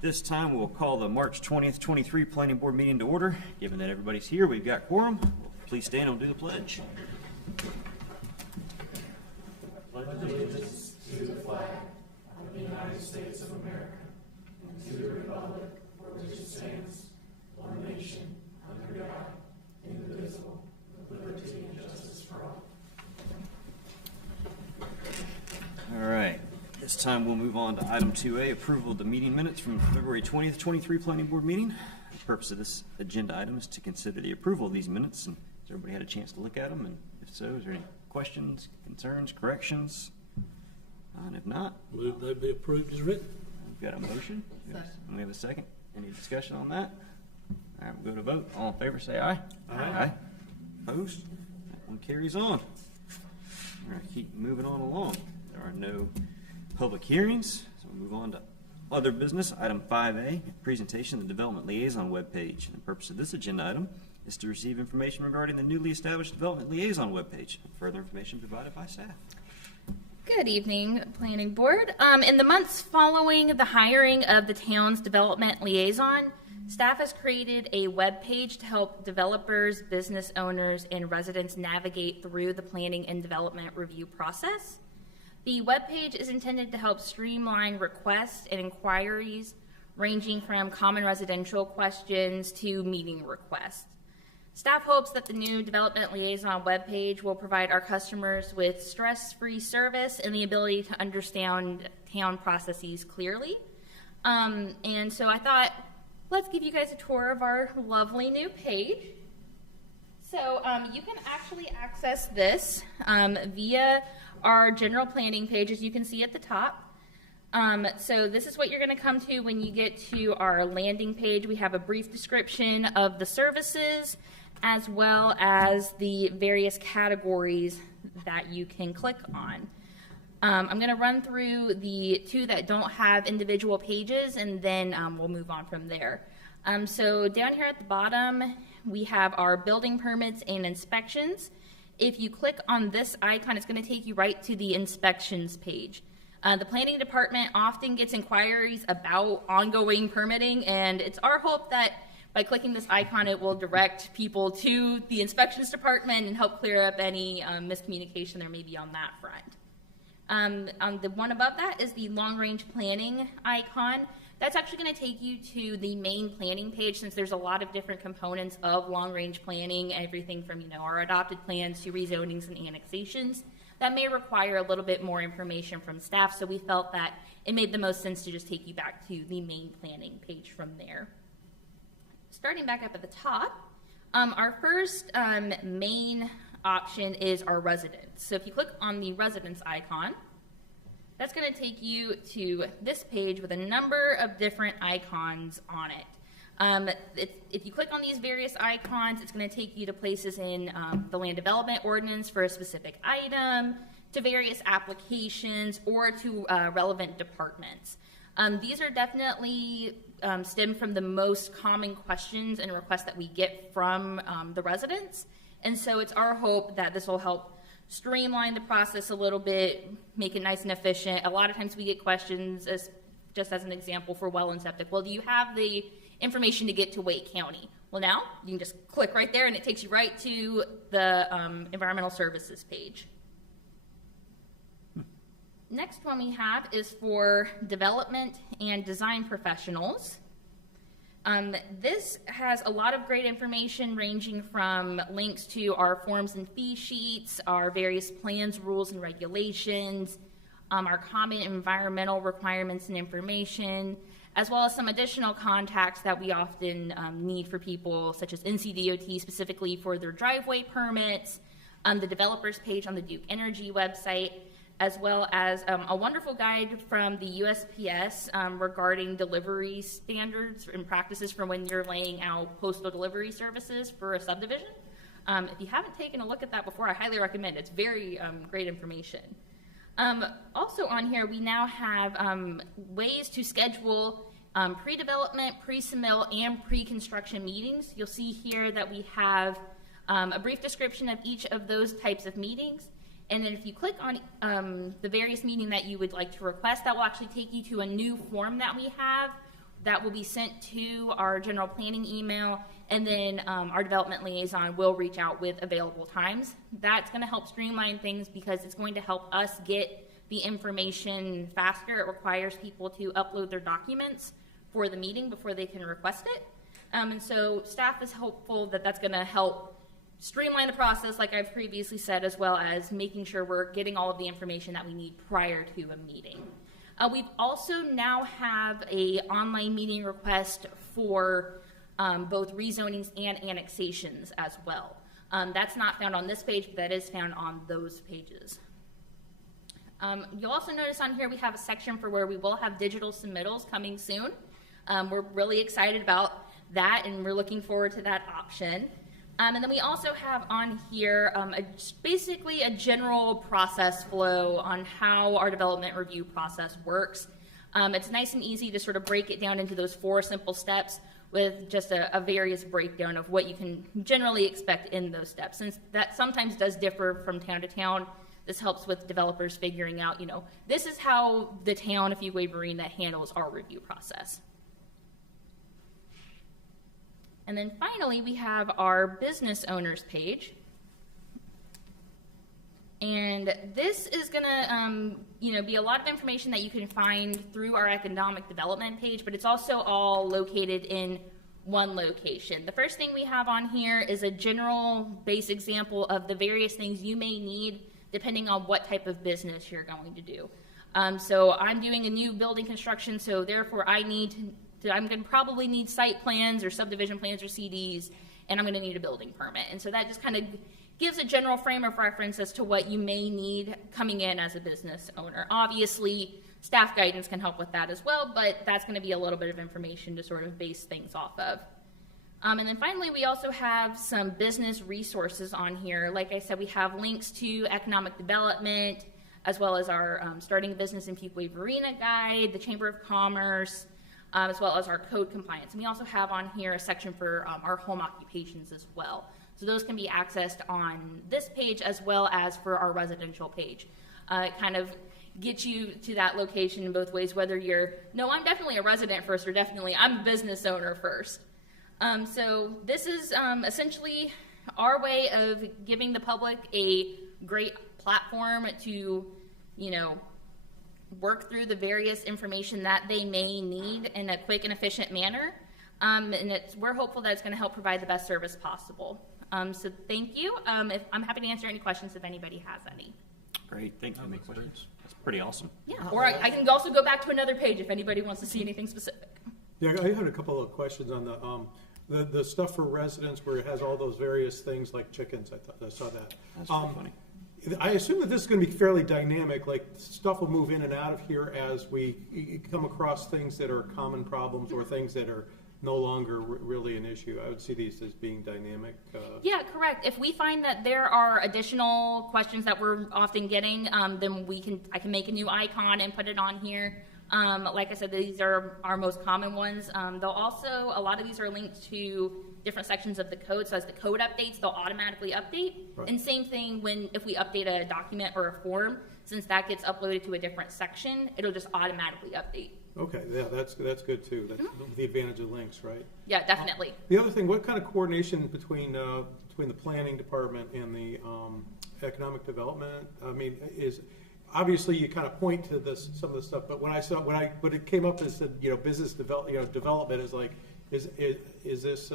This time we'll call the March 20th, 23 Planning Board meeting to order. Given that everybody's here, we've got quorum. Please stand and do the pledge. Pledge allegiance to the flag of the United States of America and to the republic for which it stands, one nation, under God, indivisible, with liberty and justice for all. All right. This time we'll move on to item 2A, approval of the meeting minutes from February 20th, 23 Planning Board meeting. The purpose of this agenda item is to consider the approval of these minutes. And has everybody had a chance to look at them? And if so, is there any questions, concerns, corrections? And if not, Move they be approved as written. we've got a motion. And we have a second. Any discussion on that? All right, we'll go to vote. All in favor, say aye. Aye. Opposed? That one carries on. All right, keep moving on along. There are no public hearings, so we'll move on to other business. Item 5A, presentation of the Development Liaison webpage. And the purpose of this agenda item is to receive information regarding the newly established Development Liaison webpage. Further information provided by staff. Good evening, Planning Board. In the months following the hiring of the town's development liaison, staff has created a web page to help developers, business owners, and residents navigate through the planning and development review process. The web page is intended to help streamline requests and inquiries ranging from common residential questions to meeting requests. Staff hopes that the new Development Liaison webpage will provide our customers with stress-free service and the ability to understand town processes clearly. And so I thought, let's give you guys a tour of our lovely new page. So you can actually access this via our general planning page, as you can see at the top. So this is what you're going to come to when you get to our landing page. We have a brief description of the services, as well as the various categories that you can click on. I'm going to run through the two that don't have individual pages, and then we'll move on from there. So down here at the bottom, we have our building permits and inspections. If you click on this icon, it's going to take you right to the inspections page. The planning department often gets inquiries about ongoing permitting, and it's our hope that by clicking this icon, it will direct people to the inspections department and help clear up any miscommunication there may be on that front. On the one above that is the long-range planning icon. That's actually going to take you to the main planning page, since there's a lot of different components of long-range planning, everything from our adopted plans to rezonings and annexations. That may require a little bit more information from staff, so we felt that it made the most sense to just take you back to the main planning page from there. Starting back up at the top, our first main option is our residents. So if you click on the residents icon, that's going to take you to this page with a number of different icons on it. If you click on these various icons, it's going to take you to places in the land development ordinance for a specific item, to various applications, or to relevant departments. These are definitely stem from the most common questions and requests that we get from the residents. And so it's our hope that this will help streamline the process a little bit, make it nice and efficient. A lot of times we get questions, just as an example for well and septic. Well, do you have the information to get to Wake County? Well, now you can just click right there and it takes you right to the environmental services page. Next one we have is for development and design professionals. This has a lot of great information ranging from links to our forms and fee sheets, our various plans, rules, and regulations, our common environmental requirements and information, as well as some additional contacts that we often need for people, such as NCDOT specifically for their driveway permits, the developers page on the Duke Energy website, as well as a wonderful guide from the USPS regarding delivery standards and practices for when you're laying out postal delivery services for a subdivision. If you haven't taken a look at that before, I highly recommend it. It's very great information. Also on here, we now have ways to schedule pre-development, pre-submittal, and pre-construction meetings. You'll see here that we have a brief description of each of those types of meetings. And then if you click on the various meeting that you would like to request, that will actually take you to a new form that we have that will be sent to our general planning email, and then our development liaison will reach out with available times. That's going to help streamline things because it's going to help us get the information faster. It requires people to upload their documents for the meeting before they can request it. And so staff is hopeful that that's going to help streamline the process, like I've previously said, as well as making sure we're getting all of the information that we need prior to a meeting. We've also now have a online meeting request for both rezonings and annexations as well. That's not found on this page, but that is found on those pages. You'll also notice on here we have a section for where we will have digital submittals coming soon. We're really excited about that, and we're looking forward to that option. And then we also have on here basically a general process flow on how our development review process works. It's nice and easy to sort of break it down into those 4 simple steps with just a various breakdown of what you can generally expect in those steps. Since that sometimes does differ from town to town, this helps with developers figuring out, this is how the town of Fuquay-Varina handles our review process. And then finally, we have our business owners page. And this is going to, be a lot of information that you can find through our economic development page, but it's also all located in one location. The first thing we have on here is a general base example of the various things you may need depending on what type of business you're going to do. So I'm doing a new building construction, so therefore I'm going to probably need site plans or subdivision plans or CDs, and I'm going to need a building permit. And so that just kind of gives a general frame of reference as to what you may need coming in as a business owner. Obviously, staff guidance can help with that as well, but that's going to be a little bit of information to sort of base things off of. And then finally, we also have some business resources on here. Like I said, we have links to economic development, as well as our Starting a Business in Fuquay-Varina guide, the Chamber of Commerce, as well as our code compliance. And we also have on here a section for our home occupations as well. So those can be accessed on this page as well as for our residential page. It kind of gets you to that location in both ways, whether I'm definitely a resident first, or definitely I'm a business owner first. So this is essentially our way of giving the public a great platform to, work through the various information that they may need in a quick and efficient manner. And we're hopeful that it's going to help provide the best service possible. So thank you. I'm happy to answer any questions if anybody has any. Great, thank you. Any questions? That's pretty awesome. Yeah, or I can also go back to another page if anybody wants to see anything specific. Yeah, I had a couple of questions on the stuff for residents where it has all those various things like chickens. I saw that. That's pretty funny. I assume that this is going to be fairly dynamic, like stuff will move in and out of here as we come across things that are common problems or things that are no longer really an issue. I would see these as being dynamic. Yeah, correct. If we find that there are additional questions that we're often getting, then I can make a new icon and put it on here. Like I said, these are our most common ones. A lot of these are linked to different sections of the code. So as the code updates, they'll automatically update. Right. And same thing if we update a document or a form, since that gets uploaded to a different section, it'll just automatically update. Okay, yeah, that's good too. That's the advantage of links, right? Yeah, definitely. The other thing, what kind of coordination between the planning department and the economic development? I mean, is obviously you kind of point to some of the stuff, but when it came up and said business development is like is this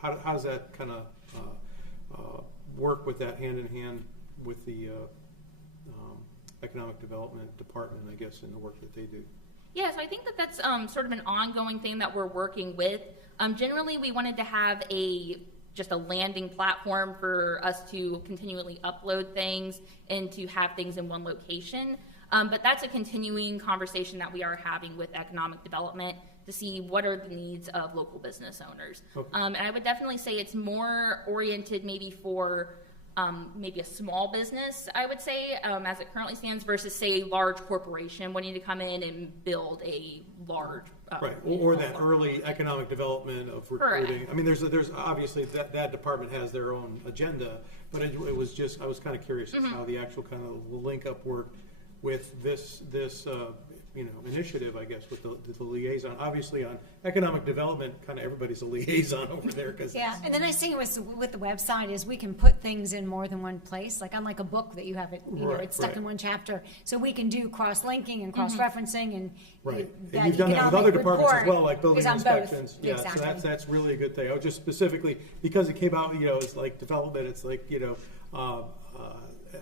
how does that kind of work with that hand in hand with the economic development department, I guess, in the work that they do? Yeah, so I think that's sort of an ongoing thing that we're working with. Generally, we wanted to have just a landing platform for us to continually upload things and to have things in one location. But that's a continuing conversation that we are having with economic development to see what are the needs of local business owners. Okay. And I would definitely say it's more oriented maybe for maybe a small business, I would say, as it currently stands, versus, say, a large corporation wanting to come in and build a large... right, or that early economic development of recruiting. Correct. I mean, there's obviously that department has their own agenda, but it was just, I was kind of curious as how the actual kind of link up worked with this initiative, I guess, with the liaison. Obviously, on economic development, kind of everybody's a liaison over there. Yeah, and the nice thing with the website is we can put things in more than one place, like unlike a book that you have it, it's stuck in one chapter. So we can do cross-linking and cross-referencing and Right. that And you've done that with other departments as well, like building is on both. inspections. Yeah, Exactly. so that's really a good thing. I was just specifically, because it came out, it's like development, it's like,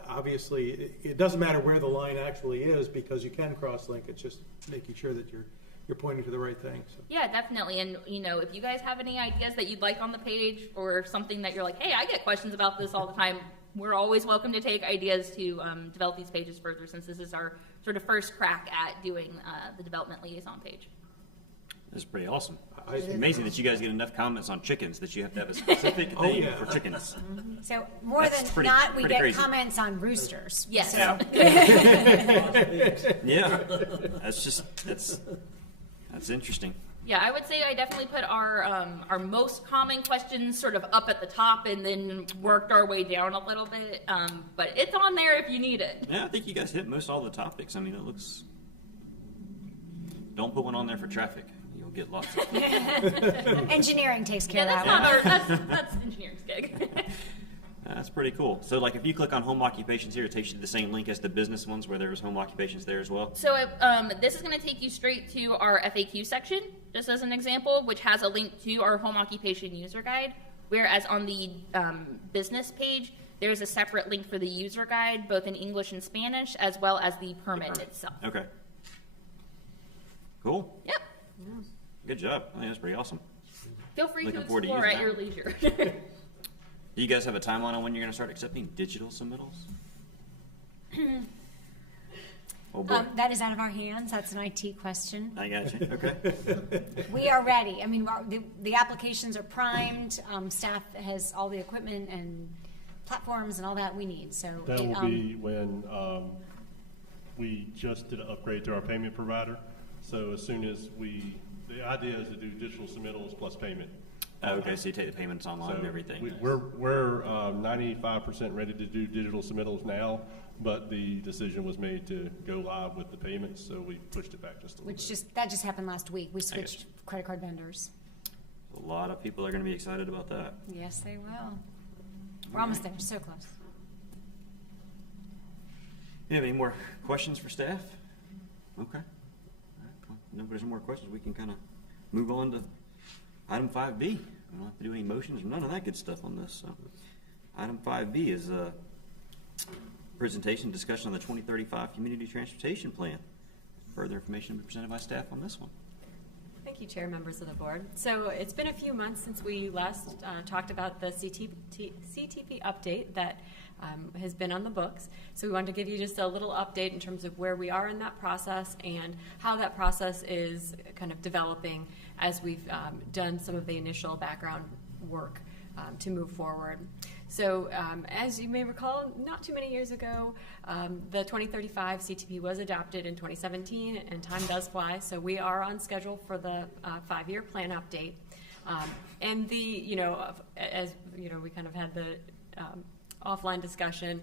obviously, it doesn't matter where the line actually is because you can cross-link. It's just making sure that you're pointing to the right thing. So. Yeah, definitely. And, if you guys have any ideas that you'd like on the page or something that you're like, hey, I get questions about this all the time, we're always welcome to take ideas to develop these pages further, since this is our sort of first crack at doing the development liaison page. That's pretty awesome. It's amazing that you guys get enough comments on chickens that you have to have a specific thing yeah. for chickens. So more That's than pretty- not, we pretty get crazy. comments on roosters. Yes. So, Yeah, that's interesting. Yeah, I would say I definitely put our most common questions sort of up at the top and then worked our way down a little bit. But it's on there if you need it. Yeah, I think you guys hit most all the topics. I mean, it looks. Don't put one on there for traffic. You'll get lots of. engineering takes care Yeah, of that's that. not our that's engineering's gig. That's pretty cool. So, like, if you click on home occupations here, it takes you to the same link as the business ones, where there was home occupations there as well. So this is going to take you straight to our FAQ section, just as an example, which has a link to our home occupation user guide. Whereas on the business page, there's a separate link for the user guide, both in English and Spanish, as well as the permit itself. Okay. Cool. Yep. Good job. I think that's pretty awesome. Feel free Looking to forward to explore at using your that. leisure. Do you guys have a timeline on when you're going to start accepting digital submittals? Oh boy. That is out of our hands. That's an IT question. I got you. Okay. We are ready. I mean, the applications are primed. Staff has all the equipment and platforms and all that we need. So That will be when we just did an upgrade to our payment provider. So as soon as the idea is to do digital submittals plus payment. Okay, so you take the payments online So and everything. we're 95% ready to do digital submittals now, but the decision was made to go live with the payments, so we pushed it back just a little bit. that just happened last week. We switched credit card vendors. A lot of people are going to be excited about that. Yes, they will. We're almost there. So close. You have any more questions for staff? Okay. All right, well, if nobody's more questions, we can kind of move on to item 5B. We don't have to do any motions or none of that good stuff on this. So, item 5B is a presentation discussion on the 2035 Community Transportation Plan. Further information will be presented by staff on this one. Thank you, Chair, members of the board. So it's been a few months since we last talked about the CTP update that has been on the books. So we wanted to give you just a little update in terms of where we are in that process and how that process is kind of developing as we've done some of the initial background work to move forward. So as you may recall, not too many years ago, the 2035 CTP was adopted in 2017, and time does fly. So we are on schedule for the 5-year plan update. And as we kind of had the offline discussion,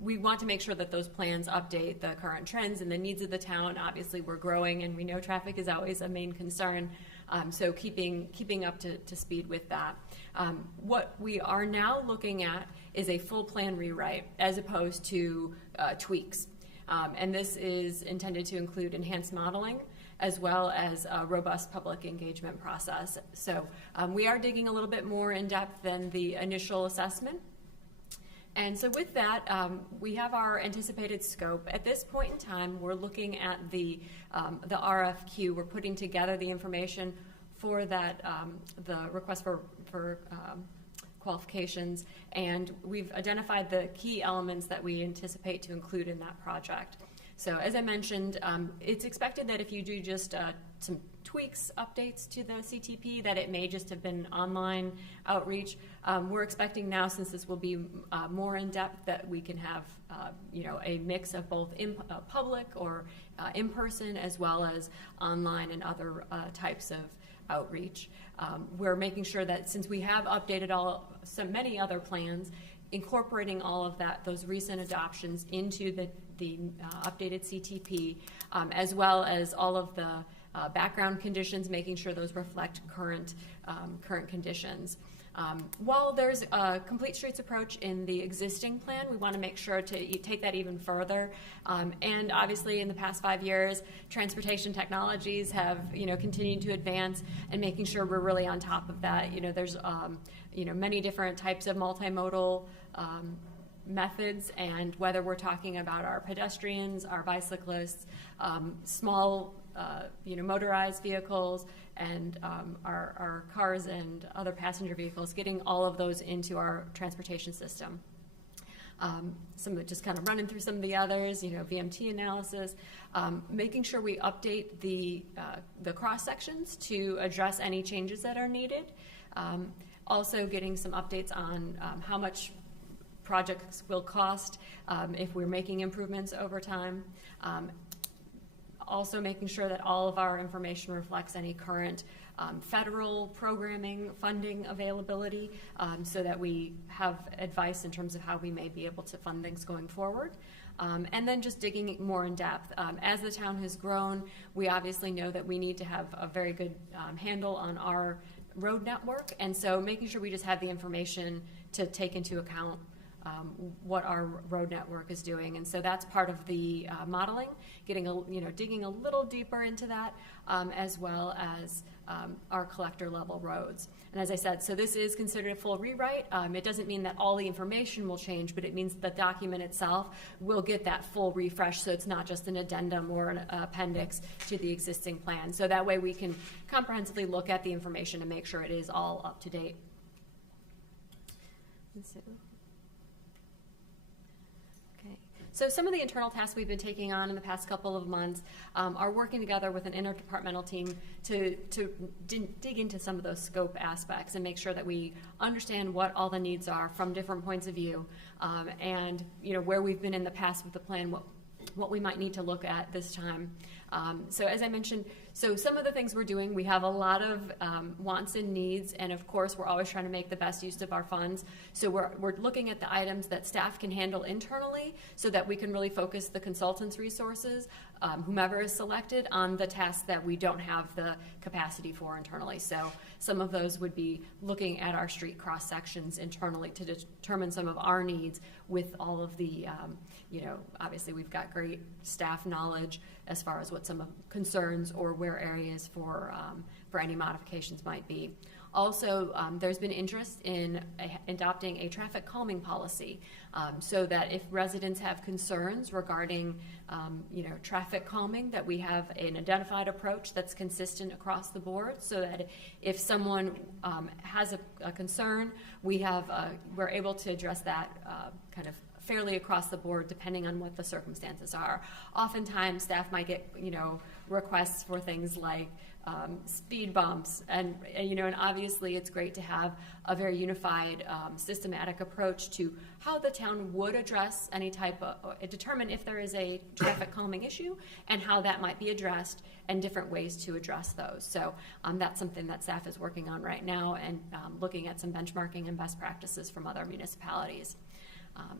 we want to make sure that those plans update the current trends and the needs of the town. Obviously, we're growing, and we know traffic is always a main concern. So keeping up to speed with that. What we are now looking at is a full plan rewrite as opposed to tweaks. And this is intended to include enhanced modeling as well as a robust public engagement process. So we are digging a little bit more in depth than the initial assessment. And so with that, we have our anticipated scope. At this point in time, we're looking at the RFQ. We're putting together the information for that, the request for qualifications, and we've identified the key elements that we anticipate to include in that project. So as I mentioned, it's expected that if you do just some tweaks, updates to the CTP, that it may just have been online outreach. We're expecting now, since this will be more in depth, that we can have a mix of both in public or in person, as well as online and other types of outreach. We're making sure that since we have updated many other plans, incorporating all of those recent adoptions into the updated CTP, as well as all of the background conditions, making sure those reflect current conditions. While there's a complete streets approach in the existing plan, we want to make sure to take that even further. And obviously, in the past 5 years, transportation technologies have continued to advance, and making sure we're really on top of that. There's many different types of multimodal methods, and whether we're talking about our pedestrians, our bicyclists, small motorized vehicles, and our cars and other passenger vehicles, getting all of those into our transportation system. Some of it, just kind of running through some of the others, VMT analysis, making sure we update the cross sections to address any changes that are needed. Also getting some updates on how much projects will cost if we're making improvements over time. Also making sure that all of our information reflects any current federal programming funding availability, so that we have advice in terms of how we may be able to fund things going forward. And then just digging more in depth. As the town has grown, we obviously know that we need to have a very good handle on our road network, and so making sure we just have the information to take into account what our road network is doing. And so that's part of the modeling, digging a little deeper into that, as well as our collector level roads. And as I said, so this is considered a full rewrite. It doesn't mean that all the information will change, but it means the document itself will get that full refresh, so it's not just an addendum or an appendix to the existing plan. So that way we can comprehensively look at the information and make sure it is all up to date. So some of the internal tasks we've been taking on in the past couple of months are working together with an interdepartmental team to dig into some of those scope aspects and make sure that we understand what all the needs are from different points of view, and where we've been in the past with the plan, what we might need to look at this time. So as I mentioned, so some of the things we're doing, we have a lot of wants and needs, and of course we're always trying to make the best use of our funds. So we're looking at the items that staff can handle internally so that we can really focus the consultants' resources, whomever is selected, on the tasks that we don't have the capacity for internally. So some of those would be looking at our street cross sections internally to determine some of our needs with all of the, obviously we've got great staff knowledge as far as what some concerns or where areas for any modifications might be. Also, there's been interest in adopting a traffic calming policy, so that if residents have concerns regarding, traffic calming, that we have an identified approach that's consistent across the board, so that if someone has a concern, we're able to address that kind of fairly across the board, depending on what the circumstances are. Oftentimes, staff might get, requests for things like speed bumps, and obviously it's great to have a very unified, systematic approach to how the town would address any type of, determine if there is a traffic calming issue and how that might be addressed and different ways to address those. So that's something that staff is working on right now, and looking at some benchmarking and best practices from other municipalities.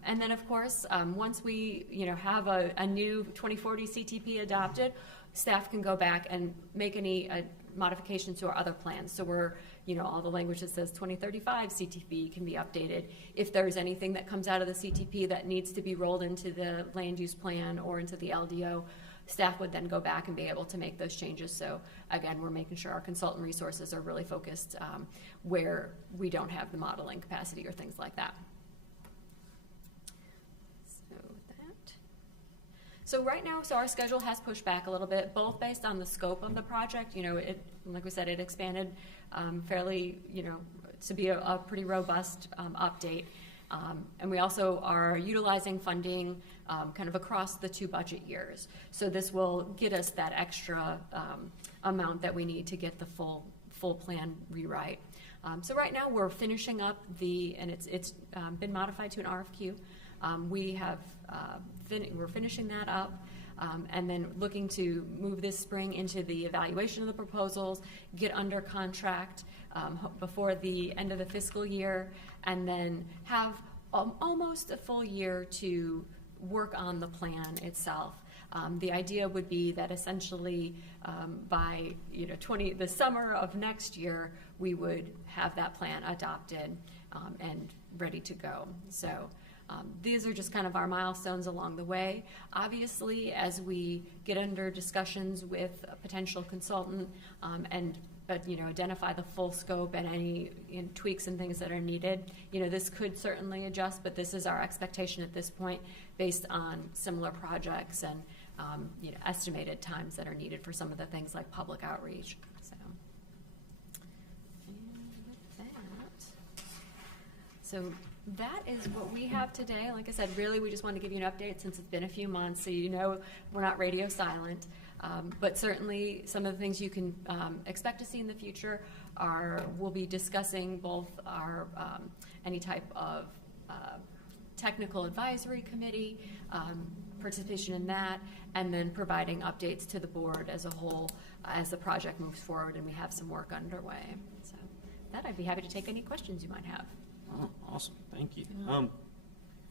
And then, of course, once we have a new 2040 CTP adopted, staff can go back and make any modifications to our other plans. So we're, all the language that says 2035 CTP can be updated. If there's anything that comes out of the CTP that needs to be rolled into the land use plan or into the LDO, staff would then go back and be able to make those changes. So again, we're making sure our consultant resources are really focused where we don't have the modeling capacity or things like that. So right now, our schedule has pushed back a little bit, both based on the scope of the project. Like we said, it expanded fairly, to be a pretty robust update. And we also are utilizing funding kind of across the 2 budget years. So this will get us that extra amount that we need to get the full plan rewrite. So right now we're finishing up and it's been modified to an RFQ. We're finishing that up, and then looking to move this spring into the evaluation of the proposals, get under contract before the end of the fiscal year, and then have almost a full year to work on the plan itself. The idea would be that essentially by the summer of next year, we would have that plan adopted and ready to go. So these are just kind of our milestones along the way. Obviously, as we get under discussions with a potential consultant but identify the full scope and any tweaks and things that are needed, this could certainly adjust, but this is our expectation at this point based on similar projects and estimated times that are needed for some of the things like public outreach. So that is what we have today. Like I said, really we just wanted to give you an update since it's been a few months, so we're not radio silent. But certainly some of the things you can expect to see in the future we'll be discussing both our any type of technical advisory committee, participation in that, and then providing updates to the board as a whole as the project moves forward and we have some work underway. So that I'd be happy to take any questions you might have. Oh, awesome, thank you.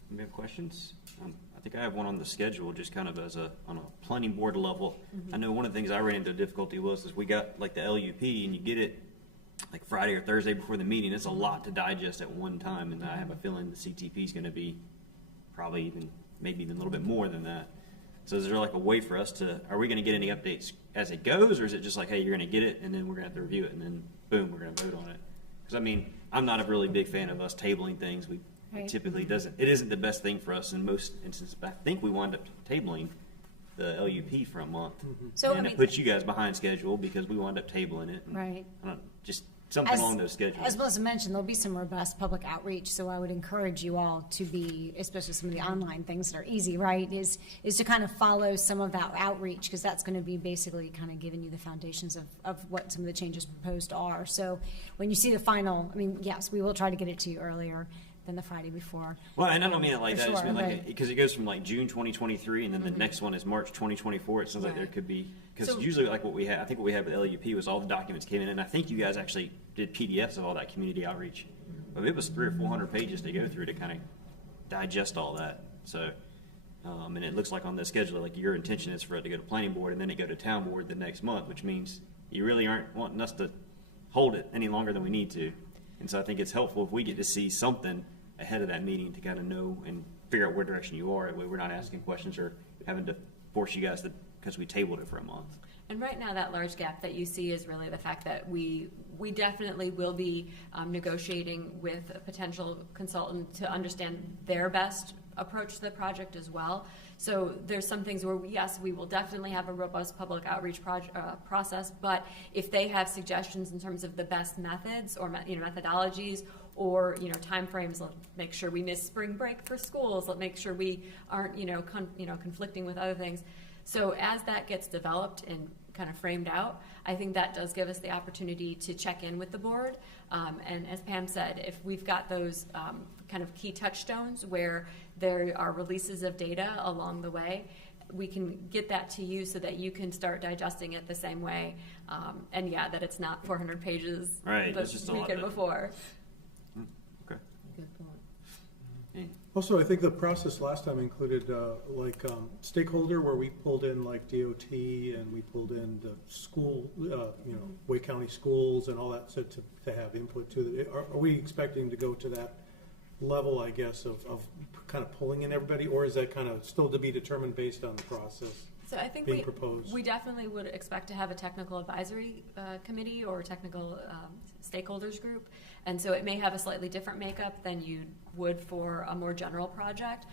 We have questions? I think I have one on the schedule, just kind of on a planning board level. I know one of the things I ran into difficulty is we got like the LUP and you get it like Friday or Thursday before the meeting. It's a lot to digest at one time, and I have a feeling the CTP is going to be probably maybe even a little bit more than that. So is there like a way for us are we going to get any updates as it goes, or is it just like, hey, you're going to get it and then we're going to have to review it and then boom, we're going to vote on it? Because I mean, I'm not a really big fan of us tabling things. It typically it isn't the best thing for us in most instances, but I think we wind up tabling the LUP for a month. So, and it puts you guys behind schedule because we wind up tabling it. Right. Just something along those schedules. As Melissa mentioned, there'll be some robust public outreach, so I would encourage you all to be, especially some of the online things that are easy, right, is to kind of follow some of that outreach, because that's going to be basically kind of giving you the foundations of what some of the changes proposed are. So when you see the final, yes, we will try to get it to you earlier than the Friday before. Well, and I don't mean it like that. I just mean like right. because it goes from like June 2023, and then the next one is March 2024. It sounds like there could be, because usually like what we had, I think what we had with LUP was all the documents came in, and I think you guys actually did PDFs of all that community outreach. But it was 300 or 400 pages to go through to kind of digest all that. So, and it looks like on the schedule, like your intention is for it to go to planning board and then it go to town board the next month, which means you really aren't wanting us to hold it any longer than we need to. And so I think it's helpful if we get to see something ahead of that meeting to kind of know and figure out where direction you are. That way we're not asking questions or having to force you guys because we tabled it for a month. And right now that large gap that you see is really the fact that we definitely will be negotiating with a potential consultant to understand their best approach to the project as well. So there's some things where, yes, we will definitely have a robust public outreach process, but if they have suggestions in terms of the best methods or methodologies or timeframes, let's make sure we miss spring break for schools. Let's make sure we aren't conflicting with other things. So as that gets developed and kind of framed out, I think that does give us the opportunity to check in with the board. And as Pam said, if we've got those kind of key touchstones where there are releases of data along the way, we can get that to you so that you can start digesting it the same way. And that it's not 400 pages the weekend before. Okay. Good point. Also, I think the process last time included stakeholder, where we pulled in like DOT and we pulled in the school, Wake County schools and all that, so to have input to it. Are we expecting to go to that level, I guess, of kind of pulling in everybody, or is that kind of still to be determined based on the process? So I think we definitely would expect to have a technical advisory committee or technical stakeholders group, and so it may have a slightly different makeup than you would for a more general project,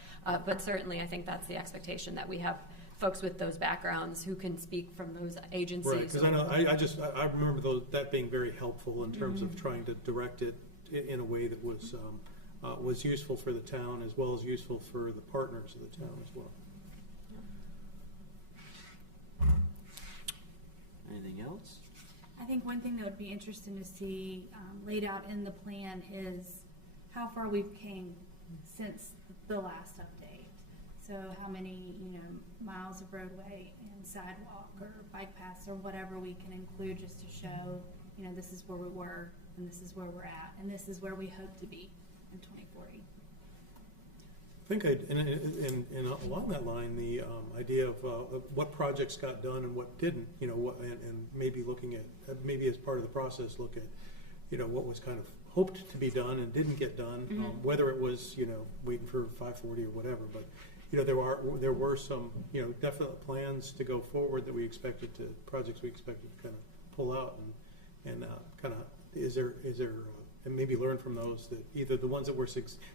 but certainly I think that's the expectation, that we have folks with those backgrounds who can speak from those agencies. Right, because I know I remember that being very helpful in terms of trying to direct it in a way that was useful for the town as well as useful for the partners of the town as well. Anything else? I think one thing that would be interesting to see laid out in the plan is how far we've came since the last update. So how many miles of roadway and sidewalk or bike paths or whatever we can include, just to show this is where we were and this is where we're at and this is where we hope to be in 2040. think along that line, the idea of what projects got done and what didn't, and maybe looking at, maybe as part of the process, look at, what was kind of hoped to be done and didn't get done, whether it was, waiting for 540 or whatever, but, there were some, definite plans to go forward that projects we expected to kind of pull out and kind of, is there, and maybe learn from those, that either the ones that were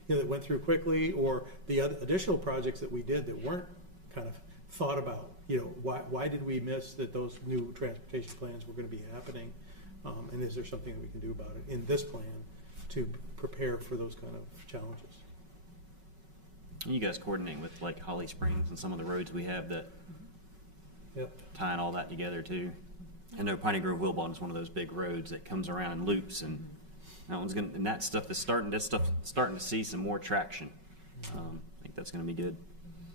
that went through quickly, or the other additional projects that we did that weren't kind of thought about. Why did we miss that those new transportation plans were going to be happening? And is there something that we can do about it in this plan to prepare for those kind of challenges? You guys coordinate with like Holly Springs and some of the roads we have that Yep. tying all that together too. I know Piney Grove Wilbon is one of those big roads that comes around and loops, and that stuff is starting to see some more traction. I think that's going to be good.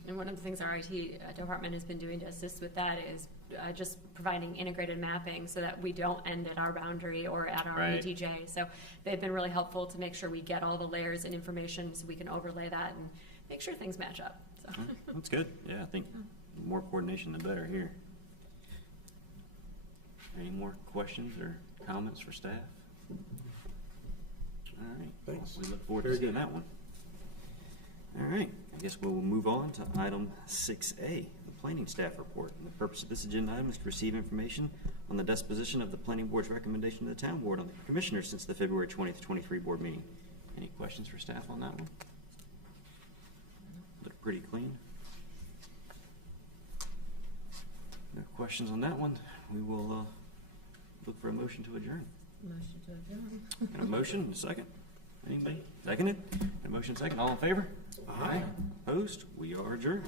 And one of the things our IT department has been doing to assist with that is just providing integrated mapping so that we don't end at our boundary or at our Right. ETJ. So they've been really helpful to make sure we get all the layers and information so we can overlay that and make sure things match up. So. That's good. Yeah, I think the more coordination, the better here. Any more questions or comments for staff? All right. Thanks. We look forward Very to seeing good. that one. All right. I guess we'll move on to item 6A, the planning staff report. And the purpose of this agenda item is to receive information on the disposition of the planning board's recommendation to the town board on the commissioners since the February 20th, 23 board meeting. Any questions for staff on that one? Look pretty clean. No questions on that one. We will look for a motion to adjourn. Motion to adjourn. Got a motion, a second? Anybody? Seconded? A motion second, all in favor? Aye. Opposed? We are adjourned.